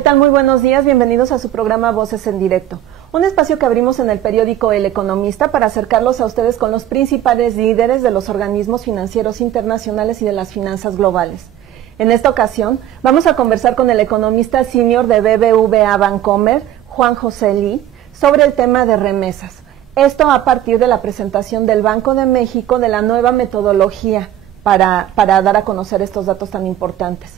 ¿Qué tal? Muy buenos días, bienvenidos a su programa Voces en Directo, un espacio que abrimos en el periódico El Economista para acercarlos a ustedes con los principales líderes de los organismos financieros internacionales y de las finanzas globales. En esta ocasión vamos a conversar con el economista senior de BBVA Bancomer, Juan José Lee, sobre el tema de remesas. Esto a partir de la presentación del Banco de México de la nueva metodología para dar a conocer estos datos tan importantes.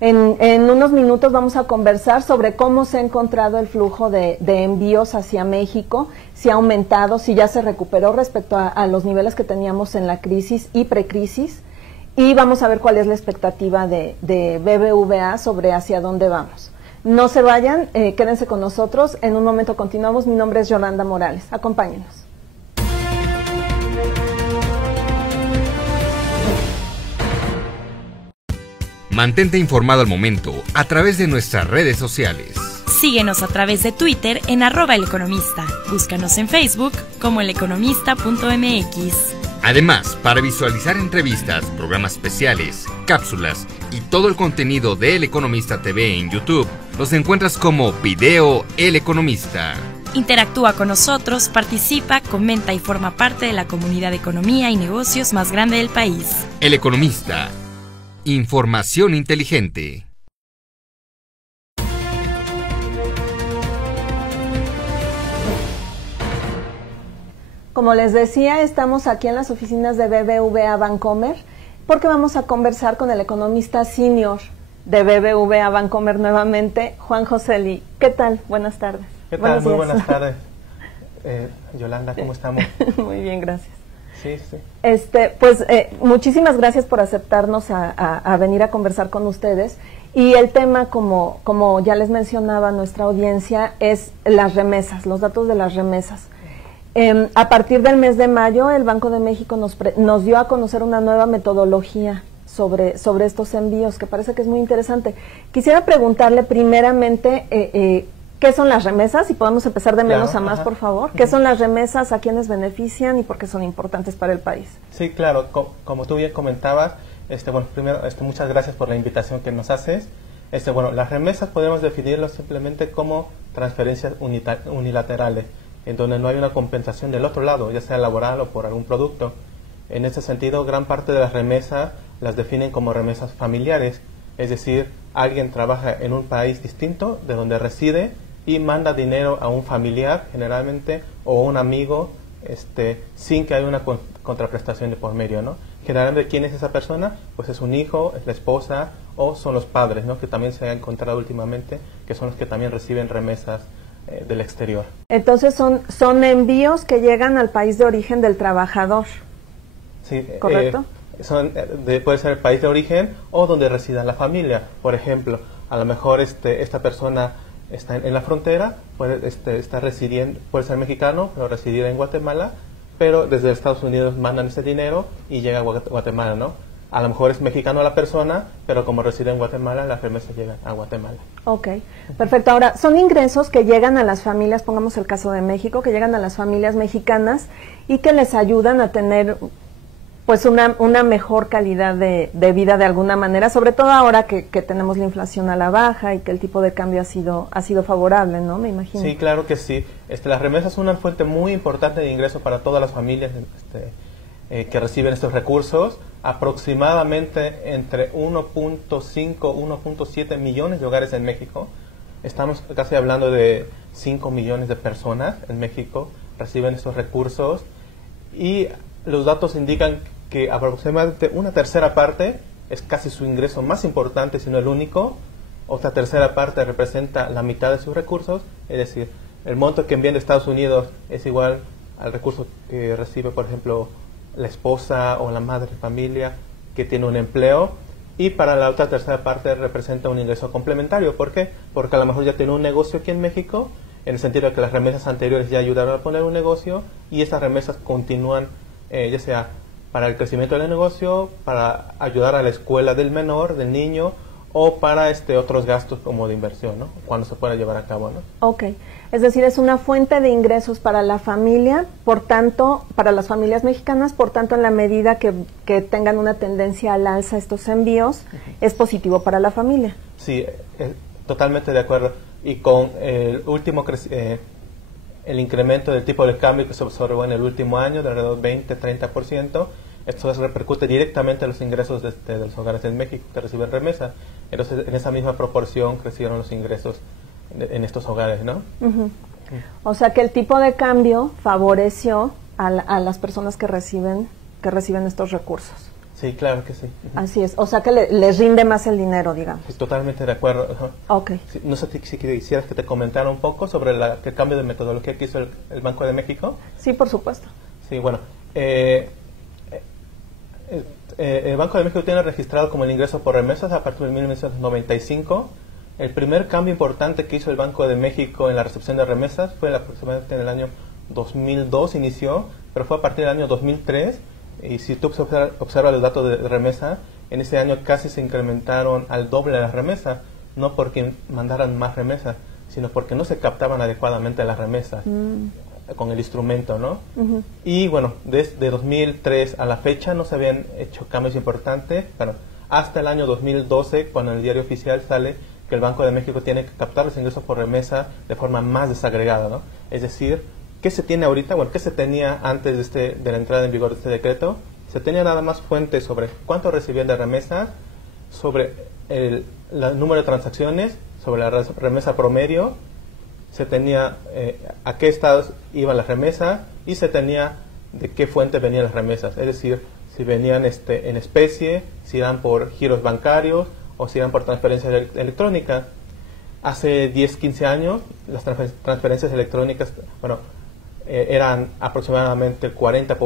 En unos minutos vamos a conversar sobre cómo se ha encontrado el flujo de envíos hacia México, si ha aumentado, si ya se recuperó respecto a los niveles que teníamos en la crisis y precrisis, y vamos a ver cuál es la expectativa de BBVA sobre hacia dónde vamos. No se vayan, quédense con nosotros, en un momento continuamos. Mi nombre es Yolanda Morales, acompáñenos. Mantente informado al momento a través de nuestras redes sociales. Síguenos a través de Twitter en @eleconomista. Búscanos en Facebook como eleconomista.mx. Además, para visualizar entrevistas, programas especiales, cápsulas y todo el contenido de El Economista TV en YouTube, los encuentras como Video El Economista. Interactúa con nosotros, participa, comenta y forma parte de la comunidad de economía y negocios más grande del país. El Economista. Información inteligente. Como les decía, estamos aquí en las oficinas de BBVA Bancomer porque vamos a conversar con el economista senior de BBVA Bancomer nuevamente, Juan José Lee. ¿Qué tal? Buenas tardes. ¿Qué tal? Muy buenas tardes. Yolanda, ¿cómo estamos? Muy bien, gracias. Sí, sí. Muchísimas gracias por aceptarnos a venir a conversar con ustedes. Y el tema, como ya les mencionaba nuestra audiencia, es las remesas, los datos de las remesas. A partir del mes de mayo, el Banco de México nos dio a conocer una nueva metodología sobre estos envíos, que parece que es muy interesante. Quisiera preguntarle primeramente, ¿qué son las remesas? Y podemos empezar de menos a más, por favor. ¿Qué son las remesas? ¿A quiénes benefician? ¿Y por qué son importantes para el país? Sí, claro. Como tú bien comentabas, primero, muchas gracias por la invitación que nos haces. Las remesas podemos definirlo simplemente como transferencias unilaterales, en donde no hay una compensación del otro lado, ya sea laboral o por algún producto. En ese sentido, gran parte de las remesas las definen como remesas familiares, es decir, alguien trabaja en un país distinto de donde reside y manda dinero a un familiar, generalmente, o un amigo, sin que haya una contraprestación de por medio, ¿no? Generalmente, ¿quién es esa persona? Pues es un hijo, es la esposa, o son los padres, ¿no? Que también se ha encontrado últimamente, que son los que también reciben remesas del exterior. Entonces son envíos que llegan al país de origen del trabajador. Sí, ¿correcto? Puede ser el país de origen o donde resida la familia. Por ejemplo, a lo mejor esta persona está en la frontera, puede ser mexicano, pero residir en Guatemala, pero desde Estados Unidos mandan ese dinero y llega a Guatemala, ¿no? A lo mejor es mexicano la persona, pero como reside en Guatemala, las remesas llegan a Guatemala. Ok, perfecto. Ahora, son ingresos que llegan a las familias, pongamos el caso de México, que llegan a las familias mexicanas y que les ayudan a tener pues una mejor calidad de vida de alguna manera, sobre todo ahora que tenemos la inflación a la baja y que el tipo de cambio ha sido favorable, ¿no? Me imagino. Sí, claro que sí. Las remesas son una fuente muy importante de ingreso para todas las familias que reciben estos recursos. Aproximadamente entre 1.5, 1.7 millones de hogares en México. Estamos casi hablando de 5 millones de personas en México reciben estos recursos, y los datos indican que aproximadamente una tercera parte es casi su ingreso más importante, si no el único. Otra tercera parte representa la mitad de sus recursos, es decir, el monto que envían de Estados Unidos es igual al recurso que recibe, por ejemplo, la esposa o la madre de familia que tiene un empleo, y para la otra tercera parte representa un ingreso complementario. ¿Por qué? Porque a lo mejor ya tiene un negocio aquí en México, en el sentido de que las remesas anteriores ya ayudaron a poner un negocio, y estas remesas continúan, ya sea para el crecimiento del negocio, para ayudar a la escuela del menor, del niño, o para otros gastos como de inversión, ¿no? Cuando se pueda llevar a cabo, ¿no? Ok, es decir, es una fuente de ingresos para la familia, por tanto, para las familias mexicanas, por tanto, en la medida que tengan una tendencia al alza estos envíos, es positivo para la familia. Sí, Totalmente de acuerdo. Y con el último el incremento del tipo de cambio que se observó en el último año de alrededor 20-30%, esto repercute directamente en los ingresos de los hogares en México que reciben remesas. Entonces, en esa misma proporción crecieron los ingresos en estos hogares, ¿no? O sea que el tipo de cambio favoreció a las personas que reciben estos recursos. Sí, claro que sí. Así es, o sea que les rinde más el dinero, digamos. Sí, totalmente de acuerdo. Okay. Sí, no sé si quisieras que te comentara un poco sobre el cambio de metodología que hizo el Banco de México. Sí, por supuesto. Sí, bueno, el Banco de México tiene registrado como el ingreso por remesas a partir de 1995. El primer cambio importante que hizo el Banco de México en la recepción de remesas fue aproximadamente en el año 2002 inició, pero fue a partir del año 2003. Y si tú observas los datos de remesa, en ese año casi se incrementaron al doble las remesas, no porque mandaran más remesas, sino porque no se captaban adecuadamente las remesas con el instrumento, ¿no? Y bueno, desde 2003 a la fecha no se habían hecho cambios importantes, bueno, hasta el año 2012, cuando en el diario oficial sale que el Banco de México tiene que captar los ingresos por remesa de forma más desagregada, ¿no? Es decir, ¿qué se tiene ahorita? Bueno, ¿qué se tenía antes de la entrada en vigor de este decreto? Se tenía nada más fuentes sobre cuánto recibían de remesas, sobre el número de transacciones, sobre la remesa promedio, se tenía a qué estados iban las remesas y se tenía de qué fuente venían las remesas. Es decir, si venían en especie, si eran por giros bancarios o si eran por transferencia electrónica. Hace 10, 15 años las transferencias electrónicas, bueno, eran aproximadamente el 40%,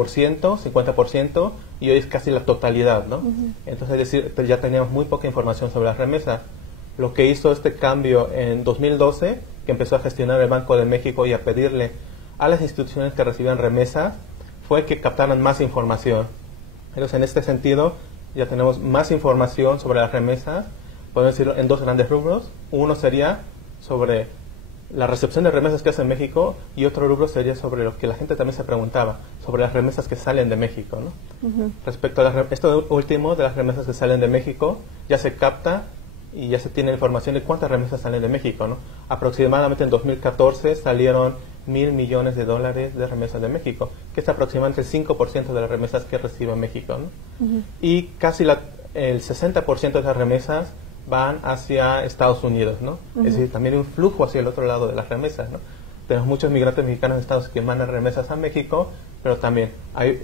50%, y hoy es casi la totalidad, ¿no? Entonces, es decir, ya teníamos muy poca información sobre las remesas. Lo que hizo este cambio en 2012, que empezó a gestionar el Banco de México y a pedirle a las instituciones que recibían remesas, fue que captaran más información. Entonces, en este sentido, ya tenemos más información sobre las remesas, podemos decirlo en dos grandes rubros. Uno sería sobre la recepción de remesas que hace México, y otro rubro sería sobre lo que la gente también se preguntaba, sobre las remesas que salen de México, ¿no? Respecto a esto último de las remesas que salen de México, ya se capta y ya se tiene información de cuántas remesas salen de México, ¿no? Aproximadamente en 2014 salieron $1,000 millones de remesas de México, que es aproximadamente el 5% de las remesas que recibe México, ¿no? Y casi el 60% de las remesas van hacia Estados Unidos, ¿no? Es decir, también hay un flujo hacia el otro lado de las remesas, ¿no? Tenemos muchos migrantes mexicanos en Estados Unidos que mandan remesas a México, pero también hay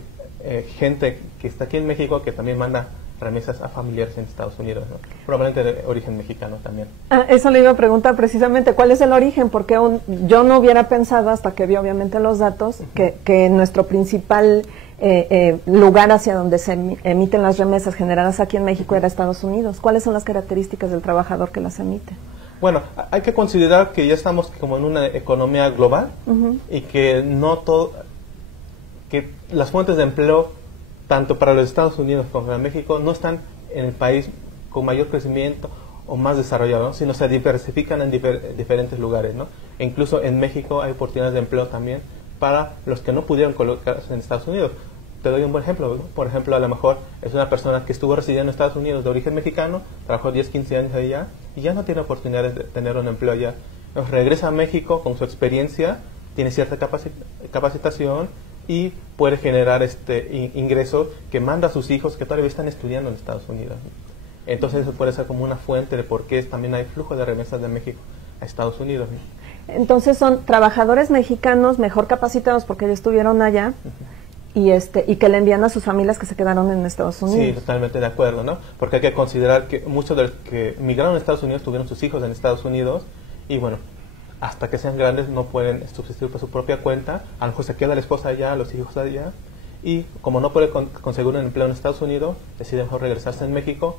gente que está aquí en México que también manda remesas a familiares en Estados Unidos, ¿no? Probablemente de origen mexicano también. Eso le iba a preguntar precisamente, ¿cuál es el origen? Porque yo no hubiera pensado, hasta que vi obviamente los datos, que nuestro principal lugar hacia donde se emiten las remesas generadas aquí en México era Estados Unidos. ¿Cuáles son las características del trabajador que las emite? Bueno, hay que considerar que ya estamos como en una economía global y que que las fuentes de empleo tanto para los Estados Unidos como para México no están en el país con mayor crecimiento o más desarrollado, ¿no? Sino se diversifican en diferentes lugares, ¿no? E incluso en México hay oportunidades de empleo también para los que no pudieron colocarse en Estados Unidos. Te doy un buen ejemplo, ¿no? Por ejemplo, a lo mejor es una persona que estuvo residiendo en Estados Unidos de origen mexicano, trabajó 10, 15 años allá y ya no tiene oportunidades de tener un empleo allá. Entonces, regresa a México con su experiencia, tiene cierta capacitación y puede generar ingresos que manda a sus hijos que todavía están estudiando en Estados Unidos. Entonces eso puede ser como una fuente de por qué también hay flujo de remesas de México a Estados Unidos. Entonces son trabajadores mexicanos mejor capacitados porque ellos estuvieron allá y que le envían a sus familias que se quedaron en Estados Unidos. Sí, totalmente de acuerdo, ¿no? Porque hay que considerar que muchos de los que migraron a Estados Unidos tuvieron sus hijos en Estados Unidos y bueno, hasta que sean grandes no pueden subsistir por su propia cuenta, a lo mejor se queda la esposa allá, los hijos allá, y como no puede conseguir un empleo en Estados Unidos, decide mejor regresarse en México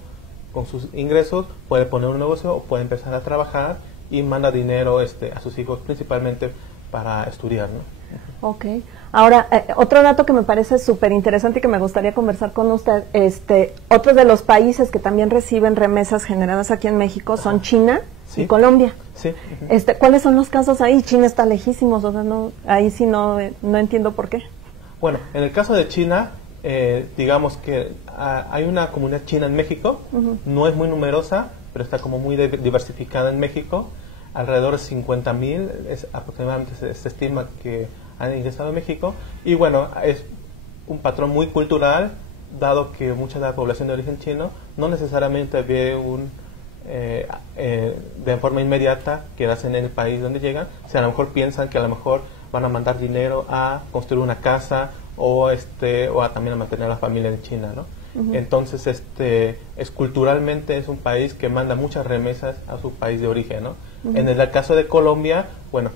con sus ingresos, puede poner un negocio o puede empezar a trabajar y manda dinero a sus hijos principalmente para estudiar, ¿no? Ok. Ahora, otro dato que me parece súper interesante y que me gustaría conversar con usted, otros de los países que también reciben remesas generadas aquí en México son China y Colombia. Sí. ¿Cuáles son los casos ahí? China está lejísimos, o sea, ahí sí no entiendo por qué. Bueno, en el caso de China, digamos que hay una comunidad china en México, no es muy numerosa, pero está como muy diversificada en México. Alrededor de 50,000 aproximadamente se estima que han ingresado a México. Y bueno, es un patrón muy cultural, dado que mucha de la población de origen chino no necesariamente ve de forma inmediata quedarse en el país donde llegan. O sea, a lo mejor piensan que a lo mejor van a mandar dinero a construir una casa o también a mantener a la familia en China, ¿no? Entonces, culturalmente es un país que manda muchas remesas a su país de origen, ¿no? En el caso de Colombia, bueno,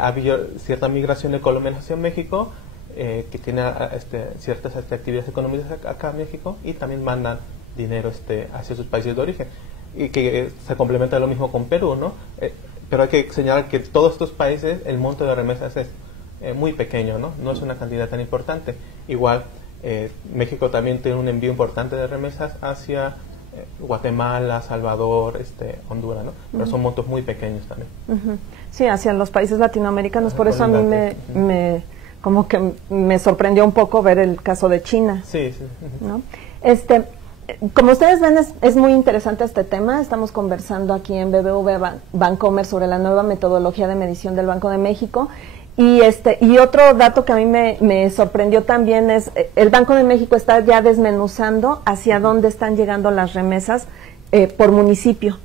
ha habido cierta migración de colombianos hacia México, que tiene ciertas actividades económicas acá en México, y también mandan dinero hacia sus países de origen, y que se complementa lo mismo con Perú, ¿no? Pero hay que señalar que todos estos países el monto de remesas es muy pequeño, ¿no? No es una cantidad tan importante. Igual México también tiene un envío importante de remesas hacia Guatemala, Salvador, Honduras, ¿no? Pero son montos muy pequeños también. Sí, hacia los países latinoamericanos. Por eso a mí como que me sorprendió un poco ver el caso de China. Sí, sí. ¿No? Como ustedes ven, es muy interesante este tema. Estamos conversando aquí en BBVA Bancomer sobre la nueva metodología de medición del Banco de México. Y otro dato que a mí me sorprendió también es, el Banco de México está ya desmenuzando hacia dónde están llegando las remesas por municipio,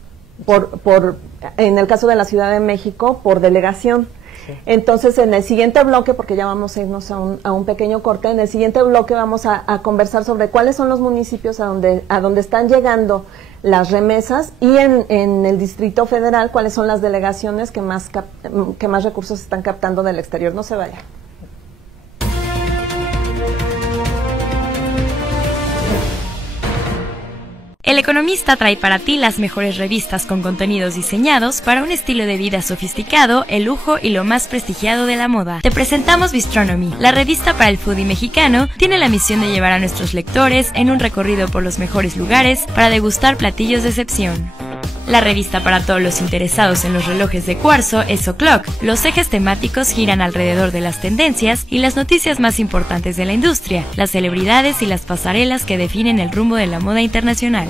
en el caso de la Ciudad de México, por delegación. Sí. Entonces, en el siguiente bloque, porque ya vamos a irnos a un pequeño corte, en el siguiente bloque vamos a conversar sobre cuáles son los municipios a donde están llegando las remesas, y en el Distrito Federal cuáles son las delegaciones que más recursos están captando del exterior. No se vayan. El Economista trae para ti las mejores revistas con contenidos diseñados para un estilo de vida sofisticado, el lujo y lo más prestigiado de la moda. Te presentamos Bistronomy, la revista para el foodie mexicano. Tiene la misión de llevar a nuestros lectores en un recorrido por los mejores lugares para degustar platillos de excepción. La revista para todos los interesados en los relojes de cuarzo es O'Clock. Los ejes temáticos giran alrededor de las tendencias y las noticias más importantes de la industria, las celebridades y las pasarelas que definen el rumbo de la moda internacional.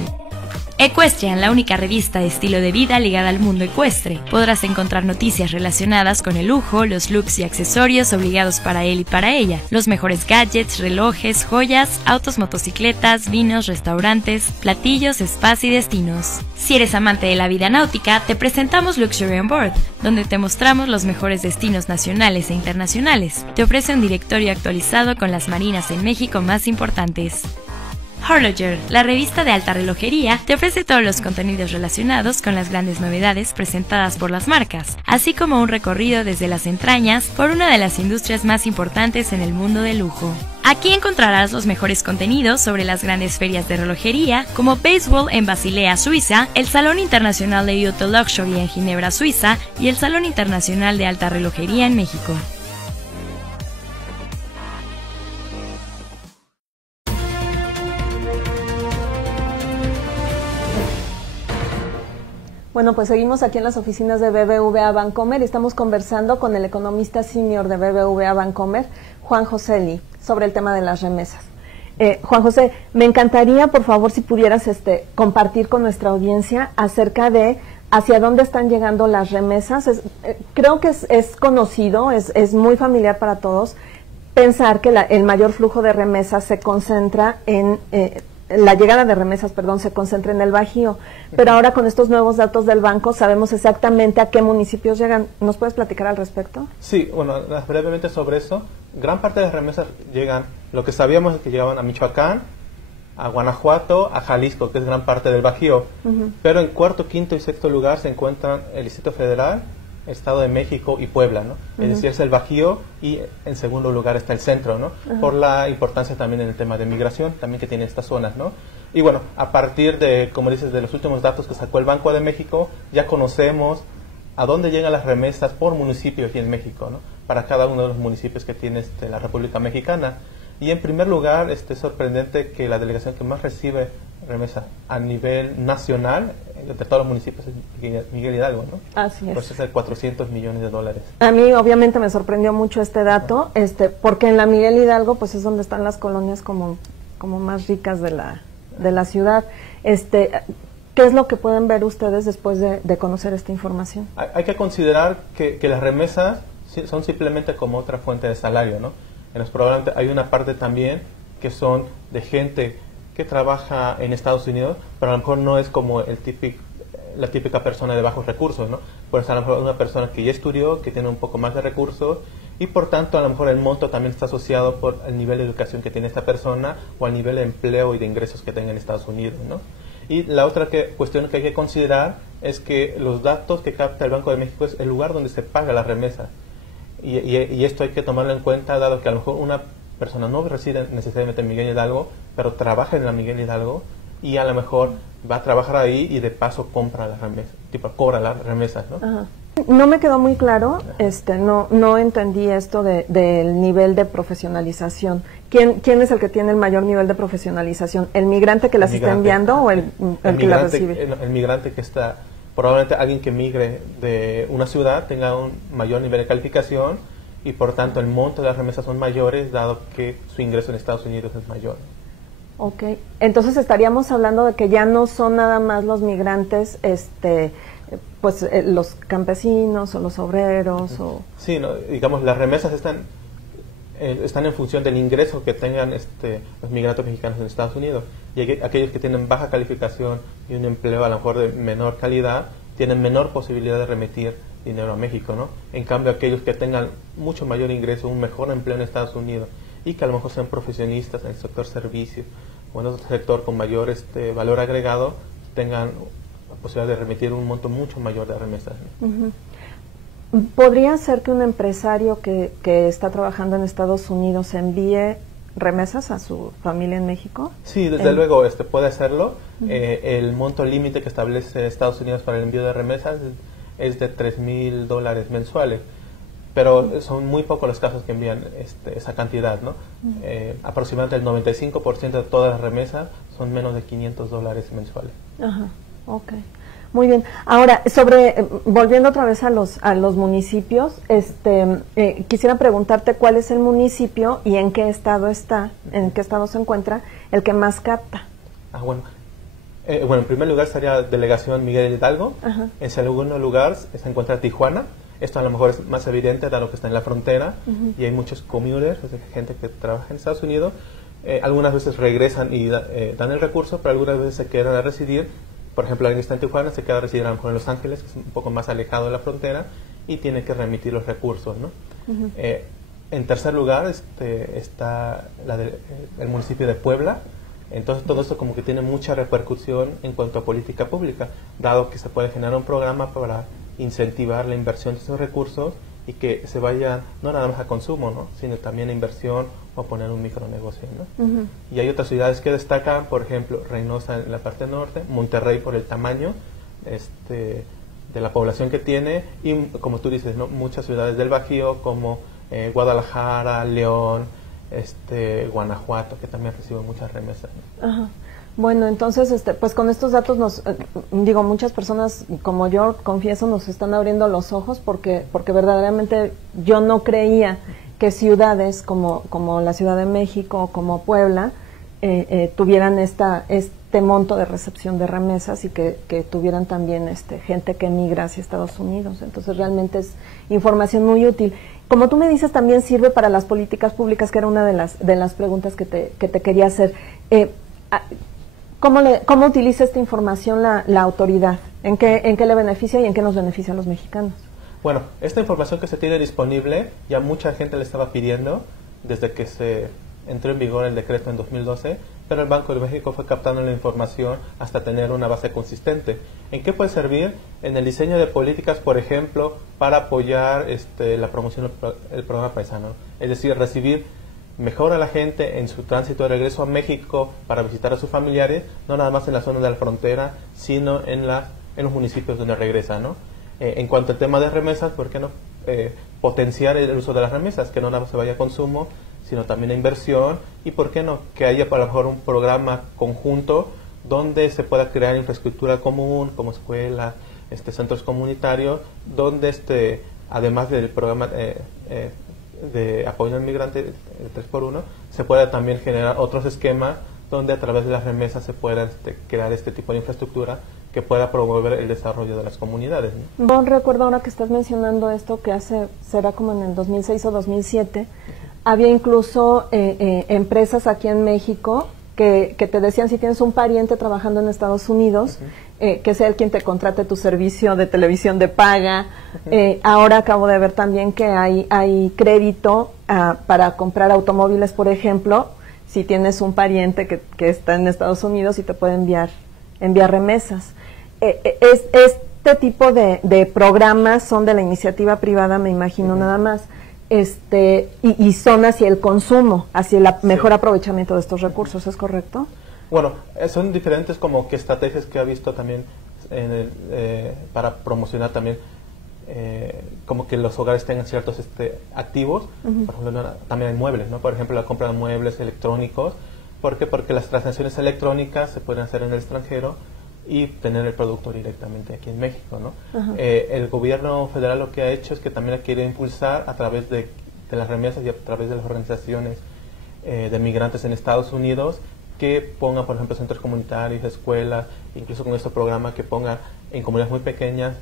Equestrian, la única revista de estilo de vida ligada al mundo ecuestre. Podrás encontrar noticias relacionadas con el lujo, los looks y accesorios obligados para él y para ella, los mejores gadgets, relojes, joyas, autos, motocicletas, vinos, restaurantes, platillos, spas y destinos. Si eres amante de la vida náutica, te presentamos Luxury on Board, donde te mostramos los mejores destinos nacionales e internacionales. Te ofrece un directorio actualizado con las marinas en México más importantes. Horloger, la revista de alta relojería, te ofrece todos los contenidos relacionados con las grandes novedades presentadas por las marcas, así como un recorrido desde las entrañas por una de las industrias más importantes en el mundo del lujo. Aquí encontrarás los mejores contenidos sobre las grandes ferias de relojería, como Baseball en Basilea, Suiza, el Salón Internacional de Auto Luxury en Ginebra, Suiza, y el Salón Internacional de Alta Relojería en México. Bueno, pues seguimos aquí en las oficinas de BBVA Bancomer y estamos conversando con el economista senior de BBVA Bancomer, Juan José Lee, sobre el tema de las remesas. Juan José, me encantaría, por favor, si pudieras compartir con nuestra audiencia acerca de hacia dónde están llegando las remesas. Creo que es conocido, es muy familiar para todos pensar que el mayor flujo de remesas se concentra la llegada de remesas, se concentra en el Bajío, pero ahora con estos nuevos datos del banco sabemos exactamente a qué municipios llegan. ¿Nos puedes platicar al respecto? Sí, bueno, brevemente sobre eso. Gran parte de las remesas llegan, lo que sabíamos es que llegaban a Michoacán, a Guanajuato, a Jalisco, que es gran parte del Bajío, pero en cuarto, quinto y sexto lugar se encuentran el Distrito Federal, Estado de México y Puebla, ¿no? Es decir, es el Bajío, y en segundo lugar está el centro, ¿no? Por la importancia también en el tema de migración, también que tiene estas zonas, ¿no? Y bueno, a partir de, como dices, de los últimos datos que sacó el Banco de México, ya conocemos a dónde llegan las remesas por municipio aquí en México, ¿no? Para cada uno de los municipios que tiene la República Mexicana. Y en primer lugar, es sorprendente que la delegación que más recibe remesa a nivel nacional, entre todos los municipios, es Miguel Hidalgo, ¿no? Así es. Pues es de $400 millones. A mí, obviamente, me sorprendió mucho este dato, porque en la Miguel Hidalgo, pues es donde están las colonias como más ricas de la ciudad. ¿Qué es lo que pueden ver ustedes después de conocer esta información? Hay que considerar que las remesas son simplemente como otra fuente de salario, ¿no? En los programas hay una parte también que son de gente que trabaja en Estados Unidos, pero a lo mejor no es como la típica persona de bajos recursos, ¿no? Pues a lo mejor una persona que ya estudió, que tiene un poco más de recursos, y por tanto a lo mejor el monto también está asociado por el nivel de educación que tiene esta persona o al nivel de empleo y de ingresos que tenga en Estados Unidos, ¿no? Y la otra cuestión que hay que considerar es que los datos que capta el Banco de México es el lugar donde se paga la remesa. Y esto hay que tomarlo en cuenta, dado que a lo mejor una persona no reside necesariamente en Miguel Hidalgo, pero trabaja en la Miguel Hidalgo y a lo mejor va a trabajar ahí y de paso compra las remesas, cobra las remesas, ¿no? Ajá. No me quedó muy claro, no entendí esto del nivel de profesionalización. ¿Quién es el que tiene el mayor nivel de profesionalización? ¿El migrante que las está enviando o el que las recibe? El migrante que está, probablemente alguien que migre de una ciudad tenga un mayor nivel de calificación y por tanto el monto de las remesas son mayores, dado que su ingreso en Estados Unidos es mayor. Ok, entonces estaríamos hablando de que ya no son nada más los migrantes, los campesinos o los obreros. O... Sí, no, digamos, las remesas están en función del ingreso que tengan los migrantes mexicanos en Estados Unidos. Y aquellos que tienen baja calificación y un empleo a lo mejor de menor calidad tienen menor posibilidad de remitir dinero a México, ¿no? En cambio, aquellos que tengan mucho mayor ingreso, un mejor empleo en Estados Unidos y que a lo mejor sean profesionistas en el sector servicios o en otro sector con mayor valor agregado, tengan la posibilidad de remitir un monto mucho mayor de remesas, ¿no? Uh-huh. ¿Podría ser que un empresario que está trabajando en Estados Unidos envíe remesas a su familia en México? Sí, desde luego puede hacerlo. Uh-huh. El monto límite que establece Estados Unidos para el envío de remesas es de $3,000 mensuales, pero son muy pocos los casos que envían esa cantidad, ¿no? Uh-huh. Aproximadamente el 95% de todas las remesas son menos de $500 mensuales. Ajá, ok. Muy bien. Ahora, volviendo otra vez a los municipios, quisiera preguntarte cuál es el municipio y en qué estado se encuentra el que más capta. Bueno, en primer lugar sería Delegación Miguel Hidalgo. Ajá. En segundo lugar se encuentra Tijuana. Esto a lo mejor es más evidente dado que está en la frontera. Uh-huh. Y hay muchos commuters, gente que trabaja en Estados Unidos. Algunas veces regresan y dan el recurso, pero algunas veces se quedan a residir. Por ejemplo, alguien que está en Tijuana se queda a residir a lo mejor en Los Ángeles, que es un poco más alejado de la frontera, y tiene que remitir los recursos, ¿no? Uh-huh. En tercer lugar está el municipio de Puebla. Entonces todo esto como que tiene mucha repercusión en cuanto a política pública, dado que se puede generar un programa para incentivar la inversión de esos recursos y que se vayan no nada más a consumo, ¿no? Sino también a inversión o a poner un micronegocio, ¿no? Uh-huh. Y hay otras ciudades que destacan, por ejemplo, Reynosa en la parte norte, Monterrey por el tamaño de la población que tiene, y como tú dices, ¿no? Muchas ciudades del Bajío como Guadalajara, León, Guanajuato, que también reciben muchas remesas, ¿no? Ajá. Bueno, entonces, pues con estos datos muchas personas como yo, confieso, nos están abriendo los ojos porque verdaderamente yo no creía que ciudades como la Ciudad de México o como Puebla tuvieran este monto de recepción de remesas y que tuvieran también gente que migra hacia Estados Unidos. Entonces realmente es información muy útil. Como tú me dices, también sirve para las políticas públicas, que era una de las preguntas que te quería hacer. ¿Cómo utiliza esta información la autoridad? ¿En qué le beneficia y en qué nos beneficia a los mexicanos? Bueno, esta información que se tiene disponible, ya mucha gente le estaba pidiendo desde que se entró en vigor el decreto en 2012, pero el Banco de México fue captando la información hasta tener una base consistente. ¿En qué puede servir? En el diseño de políticas, por ejemplo, para apoyar la promoción del programa paisano. Es decir, recibir mejor a la gente en su tránsito de regreso a México para visitar a sus familiares, no nada más en la zona de la frontera, sino en los municipios donde regresa, ¿no? En cuanto al tema de remesas, ¿por qué no potenciar el uso de las remesas? Que no nada más se vaya a consumo, sino también a inversión, y ¿por qué no? Que haya a lo mejor un programa conjunto donde se pueda crear infraestructura común, como escuelas, centros comunitarios, donde además del programa de apoyo al migrante, el 3x1, se pueda también generar otros esquemas donde a través de las remesas se pueda crear este tipo de infraestructura que pueda promover el desarrollo de las comunidades, ¿no? Bon, recuerdo ahora que estás mencionando esto, que será como en el 2006 o 2007, había incluso empresas aquí en México que te decían, si tienes un pariente trabajando en Estados Unidos, que sea el quien te contrate tu servicio de televisión de paga. Ahora acabo de ver también que hay crédito para comprar automóviles, por ejemplo, si tienes un pariente que está en Estados Unidos y te puede enviar remesas. Este tipo de programas son de la iniciativa privada, me imagino, nada más, y son hacia el consumo, hacia el mejor aprovechamiento de estos recursos, ¿es correcto? Bueno, son diferentes como que estrategias que ha visto también para promocionar también como que los hogares tengan ciertos activos. Por ejemplo, también hay muebles, ¿no? Por ejemplo, la compra de muebles electrónicos. ¿Por qué? Porque las transacciones electrónicas se pueden hacer en el extranjero y tener el producto directamente aquí en México, ¿no? El gobierno federal lo que ha hecho es que también ha querido impulsar a través de las remesas y a través de las organizaciones de migrantes en Estados Unidos, que pongan, por ejemplo, centros comunitarios, escuelas, incluso con este programa que pongan en comunidades muy pequeñas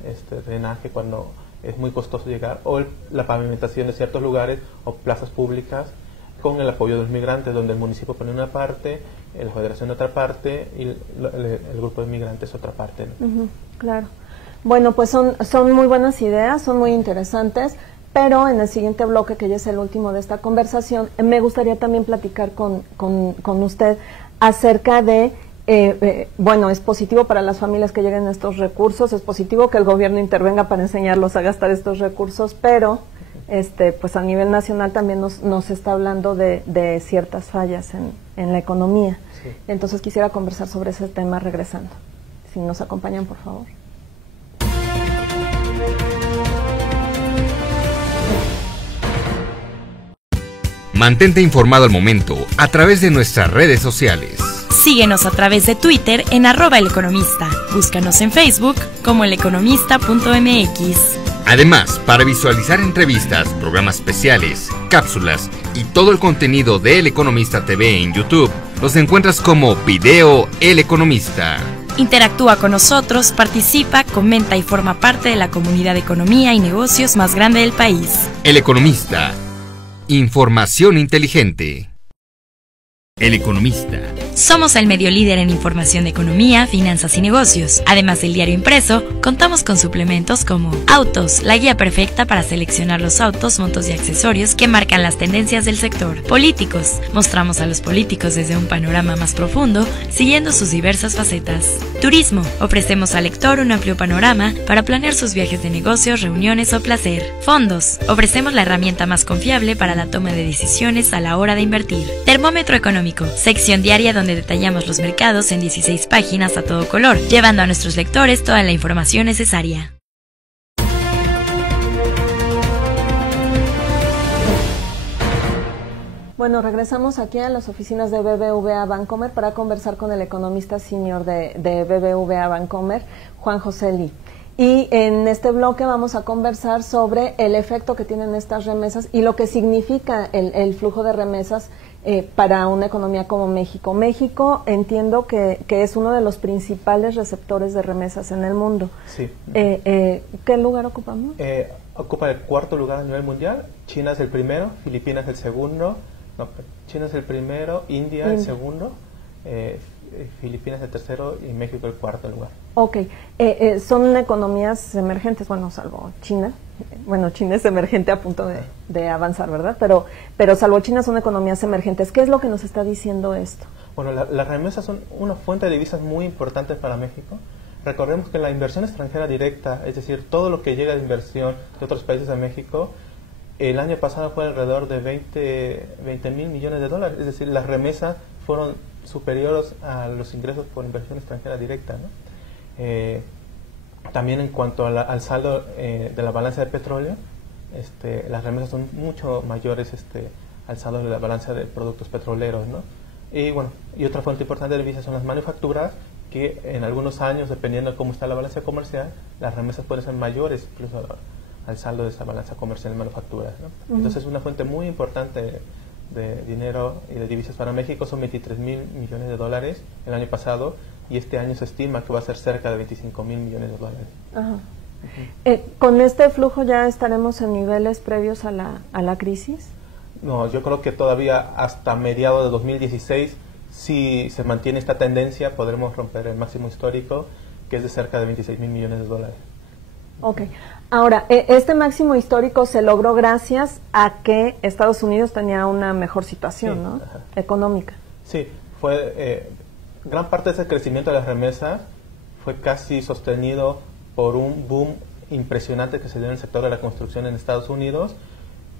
drenaje cuando es muy costoso llegar, o la pavimentación de ciertos lugares o plazas públicas con el apoyo de los migrantes, donde el municipio pone una parte, la federación otra parte y el grupo de migrantes otra parte, ¿no? Claro. Bueno, pues son muy buenas ideas, son muy interesantes, pero en el siguiente bloque, que ya es el último de esta conversación, me gustaría también platicar con usted acerca de, bueno, es positivo para las familias que lleguen estos recursos, es positivo que el gobierno intervenga para enseñarlos a gastar estos recursos, pero pues a nivel nacional también nos está hablando de ciertas fallas en la economía. Sí. Entonces quisiera conversar sobre ese tema regresando. Si nos acompañan, por favor. Mantente informado al momento a través de nuestras redes sociales. Síguenos a través de Twitter en @eleconomista. Búscanos en Facebook como eleconomista.mx. Además, para visualizar entrevistas, programas especiales, cápsulas y todo el contenido de El Economista TV en YouTube, los encuentras como Video El Economista. Interactúa con nosotros, participa, comenta y forma parte de la comunidad de economía y negocios más grande del país. El Economista. Información inteligente. El Economista. Somos el medio líder en información de economía, finanzas y negocios. Además del diario impreso, contamos con suplementos como Autos, la guía perfecta para seleccionar los autos, montos y accesorios que marcan las tendencias del sector. Políticos, mostramos a los políticos desde un panorama más profundo, siguiendo sus diversas facetas. Turismo, ofrecemos al lector un amplio panorama para planear sus viajes de negocios, reuniones o placer. Fondos, ofrecemos la herramienta más confiable para la toma de decisiones a la hora de invertir. Termómetro económico, sección diaria donde detallamos los mercados en 16 páginas a todo color, llevando a nuestros lectores toda la información necesaria. Bueno, regresamos aquí a las oficinas de BBVA Bancomer para conversar con el economista senior de BBVA Bancomer, Juan José Lee. Y en este bloque vamos a conversar sobre el efecto que tienen estas remesas y lo que significa el flujo de remesas para una economía como México. México entiendo que es uno de los principales receptores de remesas en el mundo. Sí. ¿Qué lugar ocupamos? Ocupa el cuarto lugar a nivel mundial. China es el primero, Filipinas el segundo. No, China es el primero, India el segundo, Filipinas el tercero y México el cuarto lugar. Ok, son economías emergentes, bueno, salvo China. Bueno, China es emergente a punto de avanzar, ¿verdad? Pero salvo China son economías emergentes. ¿Qué es lo que nos está diciendo esto? Bueno, las remesas son una fuente de divisas muy importante para México. Recordemos que la inversión extranjera directa, es decir, todo lo que llega de inversión de otros países a México, el año pasado fue alrededor de 20 mil millones de dólares. Es decir, las remesas fueron superiores a los ingresos por inversión extranjera directa, ¿no? También en cuanto al saldo de la balanza de petróleo, las remesas son mucho mayores al saldo de la balanza de productos petroleros, ¿no? Y bueno, y otra fuente importante de divisas son las manufacturas, que en algunos años, dependiendo de cómo está la balanza comercial, las remesas pueden ser mayores incluso al saldo de esa balanza comercial en manufacturas, ¿no? Entonces es una fuente muy importante de dinero y de divisas para México. Son 23 mil millones de dólares el año pasado, y este año se estima que va a ser cerca de 25,000 millones de dólares. Ajá. ¿Con este flujo ya estaremos en niveles previos a la crisis? No, yo creo que todavía hasta mediados de 2016, si se mantiene esta tendencia, podremos romper el máximo histórico, que es de cerca de 26,000 millones de dólares. Ok. Ahora, este máximo histórico se logró gracias a que Estados Unidos tenía una mejor situación, Sí, ¿no? ajá. Económica. Sí, fue gran parte de ese crecimiento de las remesas fue casi sostenido por un boom impresionante que se dio en el sector de la construcción en Estados Unidos,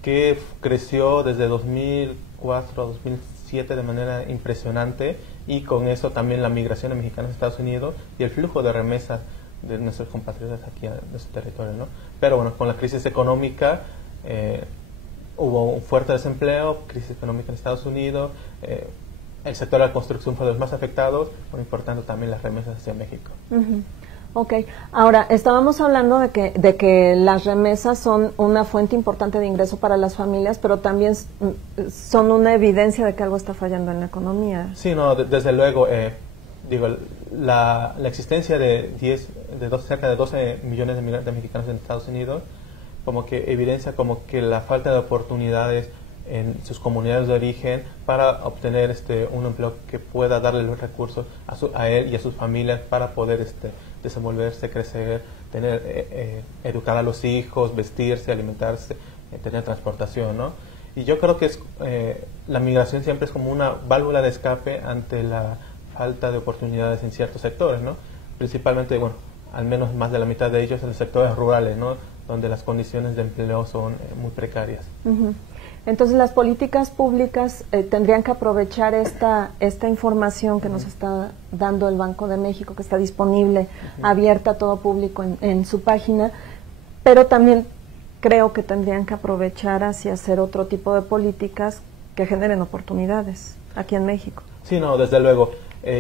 que creció desde 2004 a 2007 de manera impresionante, y con eso también la migración de mexicanos a Estados Unidos y el flujo de remesas de nuestros compatriotas aquí a nuestro territorio, ¿no? Pero bueno, con la crisis económica hubo un fuerte desempleo, crisis económica en Estados Unidos, el sector de la construcción fue de los más afectados, por importando también las remesas hacia México. Uh-huh. Ok, ahora estábamos hablando de que las remesas son una fuente importante de ingreso para las familias, pero también son una evidencia de que algo está fallando en la economía. Sí, no, desde luego, digo, la existencia de cerca de 12 millones de migrantes mexicanos en Estados Unidos, como que evidencia como que la falta de oportunidades en sus comunidades de origen para obtener un empleo que pueda darle los recursos a él y a sus familias para poder desenvolverse, crecer, educar a los hijos, vestirse, alimentarse, tener transportación, ¿no? Y yo creo que la migración siempre es como una válvula de escape ante la falta de oportunidades en ciertos sectores, ¿no? Principalmente, bueno, al menos más de la mitad de ellos en los sectores rurales, ¿no? Donde las condiciones de empleo son muy precarias. Uh-huh. Entonces, las políticas públicas tendrían que aprovechar esta información que nos está dando el Banco de México, que está disponible, abierta a todo público en su página, pero también creo que tendrían que aprovechar hacia hacer otro tipo de políticas que generen oportunidades aquí en México. Sí, no, desde luego.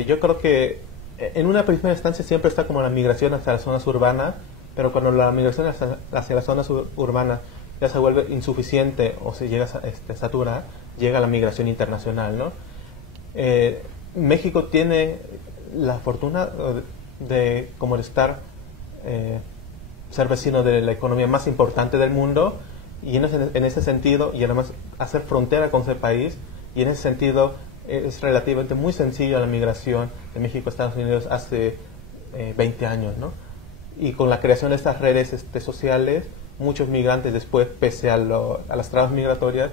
Yo creo que en una primera instancia siempre está como la migración hacia las zonas urbanas, pero cuando la migración hacia las zonas urbanas ya se vuelve insuficiente o se llega a saturar, llega la migración internacional, ¿no? México tiene la fortuna de como de ser vecino de la economía más importante del mundo, y en ese sentido, y además hacer frontera con ese país, y en ese sentido es relativamente muy sencillo la migración de México a Estados Unidos hace 20 años, ¿no? Y con la creación de estas redes sociales, muchos migrantes después, pese a las trabas migratorias,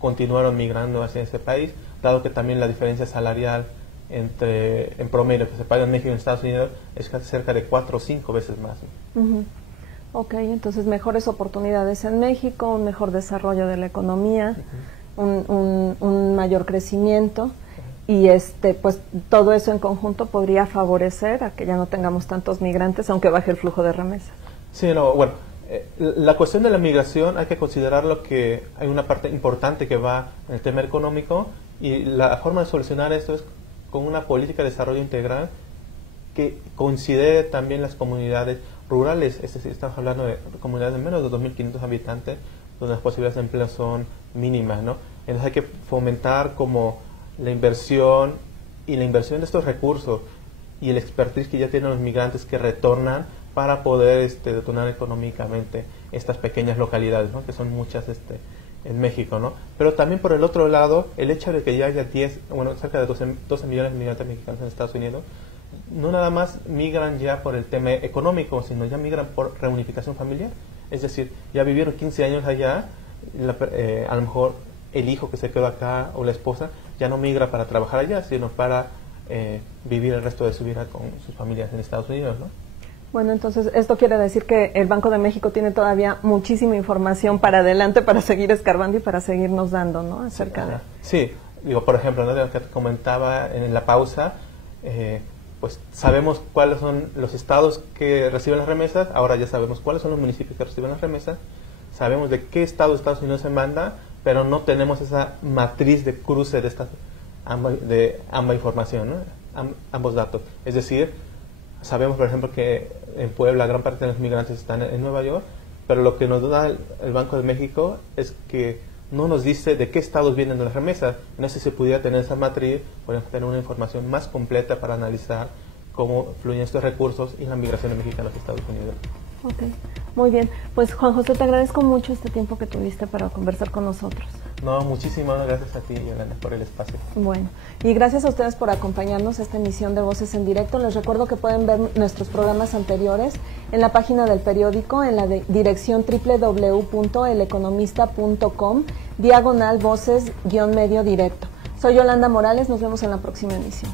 continuaron migrando hacia ese país, dado que también la diferencia salarial en promedio que se paga en México y en Estados Unidos es cerca de 4 o 5 veces más, ¿no? Uh-huh. Ok, entonces mejores oportunidades en México, un mejor desarrollo de la economía, un mayor crecimiento, y pues todo eso en conjunto podría favorecer a que ya no tengamos tantos migrantes, aunque baje el flujo de remesas. Sí, no, bueno, la cuestión de la migración hay que considerarlo que hay una parte importante que va en el tema económico, y la forma de solucionar esto es con una política de desarrollo integral que considere también las comunidades rurales. Es decir, estamos hablando de comunidades de menos de 2.500 habitantes, donde las posibilidades de empleo son mínimas, ¿no? Entonces hay que fomentar como la inversión de estos recursos y el expertise que ya tienen los migrantes que retornan para poder detonar económicamente estas pequeñas localidades, ¿no? Que son muchas en México, ¿no? Pero también por el otro lado, el hecho de que ya haya cerca de 12 millones de migrantes mexicanos en Estados Unidos, no nada más migran ya por el tema económico, sino ya migran por reunificación familiar. Es decir, ya vivieron 15 años allá, a lo mejor el hijo que se quedó acá o la esposa ya no migra para trabajar allá, sino para vivir el resto de su vida con sus familias en Estados Unidos, ¿no? Bueno, entonces esto quiere decir que el Banco de México tiene todavía muchísima información para adelante para seguir escarbando y para seguirnos dando, ¿no? Acerca de... Sí, digo, por ejemplo, ¿no? Lo que te comentaba en la pausa, pues sabemos cuáles son los estados que reciben las remesas, ahora ya sabemos cuáles son los municipios que reciben las remesas, sabemos de qué estado de Estados Unidos se manda, pero no tenemos esa matriz de cruce de ambas información, ¿no? Ambos datos. Es decir, sabemos, por ejemplo, que en Puebla gran parte de los migrantes están en Nueva York, pero lo que nos da el Banco de México es que no nos dice de qué estados vienen las remesas. No sé si se pudiera tener esa matriz, podríamos tener una información más completa para analizar cómo fluyen estos recursos y la migración de mexicanos a Estados Unidos. Ok, muy bien. Pues Juan José, te agradezco mucho este tiempo que tuviste para conversar con nosotros. No, muchísimas gracias a ti, Yolanda, por el espacio. Bueno, y gracias a ustedes por acompañarnos a esta emisión de Voces en Directo. Les recuerdo que pueden ver nuestros programas anteriores en la página del periódico, en la dirección www.eleconomista.com/voces-medio directo. Soy Yolanda Morales, nos vemos en la próxima emisión.